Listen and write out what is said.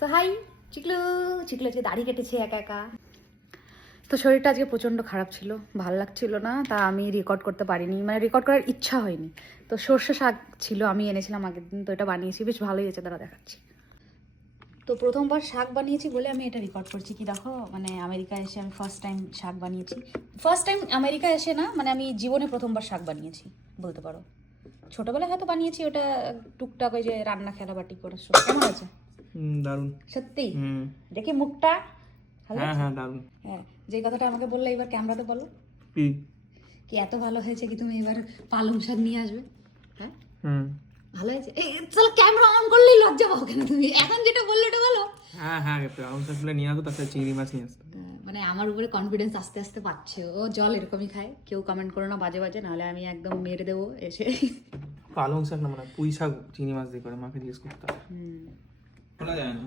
So high চিকলু, চিকলু আজকে দাড়ি কেটেছে একা একা। তো শরীরটা আজকে প্রচণ্ড খারাপ ছিল, ভালো লাগছিল না, তা আমি রেকর্ড করতে পারিনি, মানে রেকর্ড করার ইচ্ছা হয়নি। তো সর্ষে শাক ছিল, আমি এনেছিলাম আগের দিন, তো এটা বানিয়েছি, বেশ ভালোই হয়েছে, দাঁড়া দেখাচ্ছি। তো প্রথমবার শাক বানিয়েছি বলে আমি এটা রেকর্ড করছি। কি দেখো, মানে আমেরিকায় এসে আমি ফার্স্ট টাইম শাক বানিয়েছি। ফার্স্ট টাইম আমেরিকায় এসে না, মানে আমি জীবনে প্রথমবার শাক বানিয়েছি বলতে পারো। ছোটবেলায় হয়তো বানিয়েছি, ওটা টুকটাক ওই যে রান্না খেলা বাটি করার সময়। কেমন আছে? দারুন সত্যি? দেখি মুখটা। হ্যাঁ হ্যাঁ দারুন। হ্যাঁ, যে কথাটা আমাকে বললে এবার ক্যামেরাতে বলো, কি এত ভালো হয়েছে কি তুমি এবার পালং শাক নিয়ে আসবে। হ্যাঁ ভালো হয়েছে। এই চলো, ক্যামেরা অন করলেই লজ্জা পাও কেন তুমি? এখন যেটা বললে ওটা বলো। হ্যাঁ হ্যাঁ পালং শাকগুলো নিয়ে আসো, তারপরে চিংড়ি মাছ নিয়ে আসতো। মানে আমার উপরে কনফিডেন্স আস্তে আস্তে পাচ্ছে। ও জল এরকমই খায়, কেউ কমেন্ট করো না বাজে বাজে, নাহলে আমি একদম মেরে দেবো এসে। পালং শাক না, মানে পুঁই শাক চিংড়ি মাছ দিয়ে করে, মাকে জিজ্ঞেস করতে হবে। বলা যায় না।